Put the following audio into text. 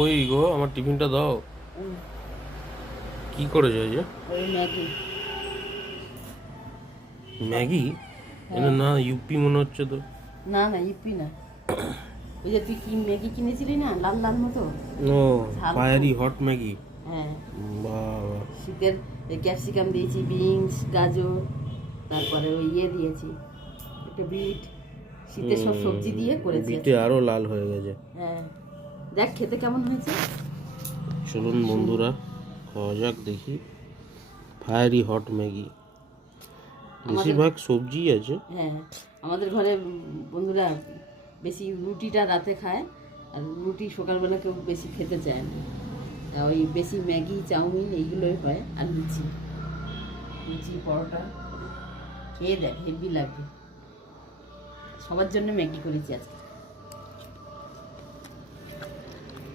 ওই গো আমার টিফিনটা দাও। উম, কি করেছো এই যে? ওই ম্যাগি। ম্যাগি? এটা হ্যাঁ। না ইউপি মনে হচ্ছে তো। না না ইপি না। ওই যে তুই কি ম্যাগি কিনেছিলি না, লাল লাল মতো, ও, ঝাল ফায়ারি কম। Hot Maggi. হ্যাঁ। বাবা। শীতের ক্যাপসিকাম দিয়েছি, বিনস, গাজর, তারপরে ওই ইয়ে দিয়েছি, একটা বিট, শীতের সব সবজি দিয়ে করেছি বিটে আজকে। আরো লাল হয়ে গেছে। হ্যাঁ, দেখ খেতে কেমন হয়েছে। চলুন বন্ধুরা, খাওয়া যাক দেখি। ফায়ারি হট ম্যাগি, আমাদের বেশিরভাগ সবজি আছে। হ্যাঁ, আমাদের ঘরে বন্ধুরা বেশি রুটিটা রাতে খায়, আর রুটি সকালবেলা কেউ বেশি খেতে চায় না। তা ওই বেশি ম্যাগি, চাউমিন এইগুলোই হয়, আর লুচি, লুচি পরোটা। খেয়ে দেখ, হেভি লাগবে। সবার জন্য ম্যাগি করেছি আজকে।